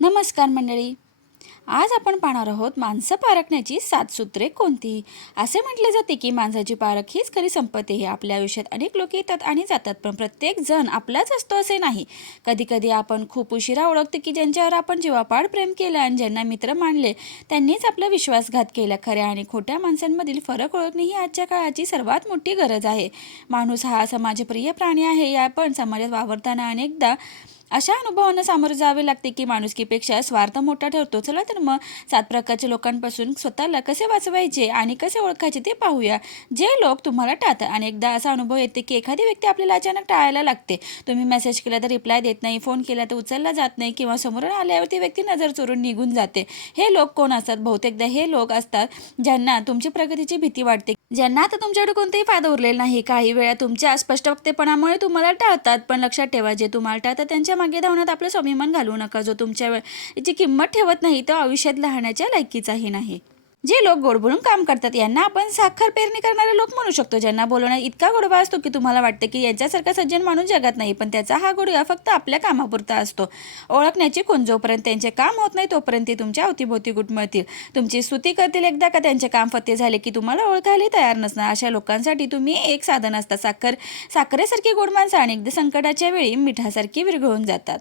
नमस्कार मंडळी. आज आपण पाहणार आहोत माणसं पारखण्याची 7 सूत्रे कोणती. असे म्हटले जाते की माणसाची पारख हीच खरी संपत्ती आहे. आपल्या आयुष्यात अनेक लोक येतात आणि जातात, पण प्रत्येक जण आपलाच असतो असे नाही. कधी कधी आपण खूप उशिरा ओळखतो की ज्यांच्यावर आपण जीवापाड प्रेम केलं आणि ज्यांना मित्र मानले त्यांनीच आपला विश्वासघात केला. खऱ्या आणि खोट्या माणसांमधील फरक ओळखणे ही आजच्या काळाची सर्वात मोठी गरज आहे. माणूस हा समाजप्रिय प्राणी आहे. आपण समाजात वावरताना अनेकदा अशा अनुभवांना सामोरे जावे लागते की माणुसकीपेक्षा स्वार्थ मोठा ठरतो. चला तर मग 7 प्रकारच्या लोकांपासून स्वतःला कसे वाचवायचे आणि कसे ओळखायचे ते पाहूया. जे लोक तुम्हाला टाळतात. अनेकदा असा अनुभव येते की एखादी व्यक्ती आपल्याला अचानक टाळायला लागते. तुम्ही मेसेज केला तर रिप्लाय देत नाही, फोन केला तर उचलला जात नाही किंवा समोरून आल्यावर ती व्यक्ती नजर चोरून निघून जाते. हे लोक कोण असतात? बहुतेकदा हे लोक असतात ज्यांना तुमची प्रगतीची भीती वाटते, ज्यांना आता तुमच्याकडे कोणताही फायदा उरलेला नाही. काही वेळा तुमच्या स्पष्ट वक्तेपणामुळे तुम्हाला टाळतात, पण लक्षात ठेवा, जे तुम्हाला टाळतात त्यांच्या मागे धावण्यात आपला स्वाभिमान घालवू नका. जो तुमच्या वेळेची किंमत ठेवत नाही तो आयुष्यात लहानाच्या लायकीचाही नाही. जे लोक गोड बोलून काम करतात यांना आपण साखर पेरणी करणारे लोक म्हणू शकतो. ज्यांना बोलवण्यात इतका गोडवा असतो की तुम्हाला वाटतं की यांच्यासारखा सज्जन माणूस जगात नाही, पण त्याचा हा गोडवा फक्त आपल्या कामापुरता असतो. ओळखण्याची खूण. जोपर्यंत त्यांचे काम होत नाही तोपर्यंत ते तुमच्या अवतीभोवती गुटमळतील, तुमची स्तुती करतील. एकदा का त्यांचे काम फत्ते झाले की तुम्हाला ओळखायला तयार नसणार. अशा लोकांसाठी तुम्ही एक साधन असता. साखरेसारखी गोड माणसं अनेकदा संकटाच्या वेळी मिठासारखी विरघळून जातात.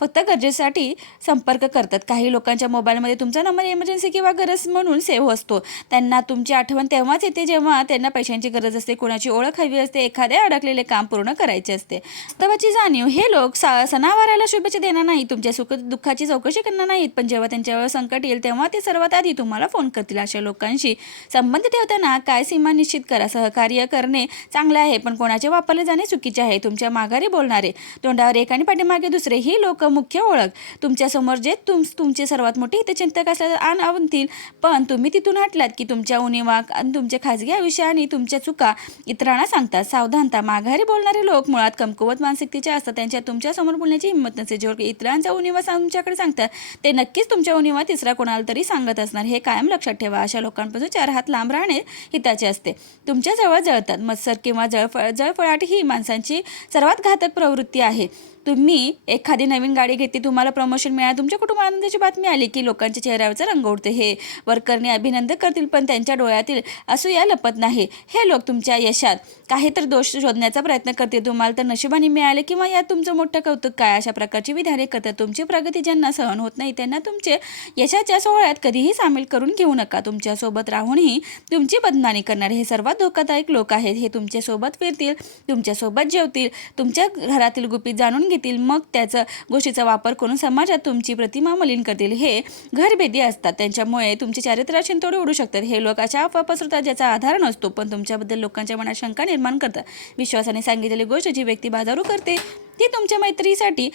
फक्त गरजेसाठी संपर्क करतात. काही लोकांच्या मोबाईलमध्ये तुमचा नंबर इमर्जन्सी किंवा गरज म्हणून सेव्ह असतो. त्यांना तुमची आठवण तेव्हाच येते जेव्हा त्यांना पैशांची गरज असते, कोणाची ओळख हवी असते, एखादे अडकलेले काम पूर्ण करायचे असते. वास्तवाची जाणीव. हे लोक सणावाराला शुभेच्छा देणार नाही, तुमच्या सुख दुःखाची चौकशी करणार नाहीत, पण जेव्हा त्यांच्यावर संकट येईल तेव्हा ते सर्वात आधी तुम्हाला फोन करतील. अशा लोकांशी संबंध ठेवताना काय सीमा निश्चित करा. सहकार्य करणे चांगले आहे, पण कोणाचे वापरले जाणे चुकीचे आहे. तुमच्या माघारी बोलणारे, तोंडावर एक आणि पाठीमागे दुसरे, ही लोक मुख्य ओळख. तुमच्यासमोर जे तुमचे सर्वात मोठे हितचिंतक असल्यास आणतील, पण तुम्ही तिथून हटलात की तुमच्या उणीवा, तुमचे खाजगी आयुष्य आणि तुमच्या चुका इतरांना सांगतात. सावधानता. माघारी बोलणारे लोक मुळात कमकुवत मानसिकतेचे असतात. त्यांच्या तुमच्यासमोर बोलण्याची हिंमत नसते. जे इतरांचा उणीवा तुमच्याकडे सांगतात ते नक्कीच तुमच्या उणीवा तिसरा कोणाला तरी सांगत असणार. हे कायम लक्षात ठेवा. अशा लोकांपासून 4 हात लांब राहणे हिताचे असते. तुमच्या जवळ जळतात. मत्सर किंवा जळफळाट ही माणसांची सर्वात घातक प्रवृत्ती आहे. तुम्ही एखादी नवीन गाडी घेतली, तुम्हाला प्रमोशन मिळाले, तुमच्या कुटुंबात आनंदाची बातमी आली की लोकांच्या चेहऱ्यावरचा रंग उडते. हे वर्करने अभिनंदन करतील, पण त्यांच्या डोळ्यातील असूया लपत नाही. हे लोक तुमच्या यशात काहीतरी दोष शोधण्याचा प्रयत्न करतील. तुम्हाला तर नशिबाने मिळाले किंवा यात तुमचं मोठं कौतुक काय, अशा प्रकारची विधाने करतात. तुमची प्रगती ज्यांना सहन होत नाही त्यांना तुमचे यशाच्या सोहळ्यात कधीही सामील करून घेऊ नका. तुमच्यासोबत राहूनही तुमची बदनामी करणारे हे सर्वात धोकादायक लोक आहेत. हे तुमच्यासोबत फिरतील, तुमच्यासोबत जेवतील, तुमच्या घरातील गुपित जाणून घेतील, मग त्याचा गोष्टीचा वापर करून समाजात तुमची प्रतिमा मलिन करतील. हे घरभेदी असतात. त्यांच्यामुळे तुमचे चारित्र्य शिंतोडे उडू शकतात. हे लोक अशा अफवा पसरवतात ज्याचा आधार नसतो, पण तुमच्याबद्दल लोकांच्या मनात शंका निर्माण करतात. विश्वासाने सांगितलेली गोष्ट जी व्यक्ती बाजारू करते ती तुमच्या मैत्रीसाठी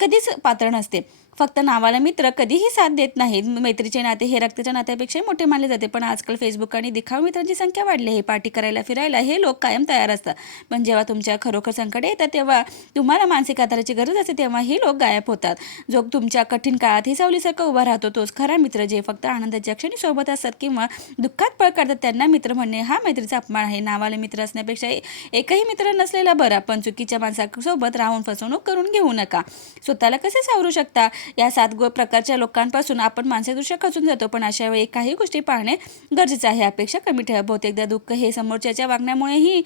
कधीच पात्र नसते. फक्त नावाला मित्र कधीही साथ देत नाहीत. मैत्रीचे नाते हे रक्ताच्या नात्यापेक्षाही मोठे मानले जाते, पण आजकाल फेसबुक आणि दिखाऊ मित्रांची संख्या वाढली आहे. पार्टी करायला, फिरायला हे लोक कायम तयार असतात, पण जेव्हा तुमच्या खरोखर संकट येतात, तेव्हा तुम्हाला मानसिक आधाराची गरज असते, तेव्हा ही लोक गायब होतात. जो तुमच्या कठीण काळात ही सावलीसारखं उभा राहतो तोच खरा मित्र. जे फक्त आनंदाच्या क्षणी सोबत असतात किंवा दुःखात पळ काढतात त्यांना मित्र म्हणणे हा मैत्रीचा अपमान आहे. नावाला मित्र असण्यापेक्षा एकही मित्र नसलेला बरा, पण चुकीच्या माणसासोबत राहून फसवणूक करून घेऊ नका. स्वतःला कसे सावरू शकता? या 7 प्रकारच्या लोकांपासून आपण मानसिकदृष्ट्या खचून जातो, पण अशा वेळी काही गोष्टी पाहणे गरजेचे आहे. अपेक्षा कमी ठेवा. बहुतेकदा दुःख हे समोरच्याच्या वागण्यामुळेही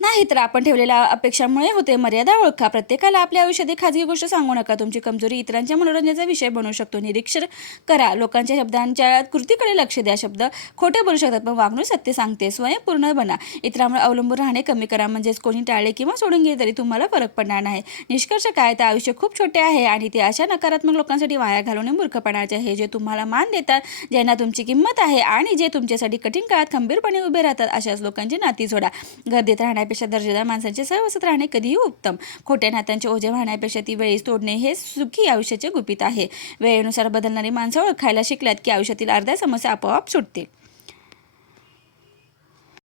नाही तर आपण ठेवलेल्या अपेक्षांमुळे होते. मर्यादा ओळखा. प्रत्येकाला आपल्या आयुष्यात एक खाजगी गोष्ट सांगू नका. तुमची कमजोरी इतरांच्या मनोरंजनाचा विषय बनू शकतो. निरीक्षण करा. लोकांच्या शब्दांच्या कृतीकडे लक्ष द्या. शब्द खोटे बोलू शकतात, पण वागणूक सत्य सांगते. स्वयंपूर्ण बना. इतरांवर अवलंबून राहणे कमी करा. म्हणजेच कोणी टाळले किंवा सोडून गेले तरी तुम्हाला फरक पडणार नाही. निष्कर्ष काय? तर आयुष्य खूप छोटे आहे आणि ते अशा नकारात्मक लोकांसाठी वाया घालवणे मूर्खपणाचे आहे. जे तुम्हाला मान देतात, ज्यांना तुमची किंमत आहे आणि जे तुमच्यासाठी कठीण काळात खंबीरपणे उभे राहतात, अशाच लोकांची नाती जोडा. गर्दीत राहण्यापेक्षा दर्जेदार माणसांचे सहवासात राहणे कधीही उत्तम. खोट्या नात्यांचे ओझे वाहण्यापेक्षा ती वेळीच तोडणे हे सुखी आयुष्याचे गुपित आहे. वेळेनुसार बदलणारी माणसं ओळखायला शिकल्यात की आयुष्यातील अर्ध्या समस्या आपोआप सुटतील.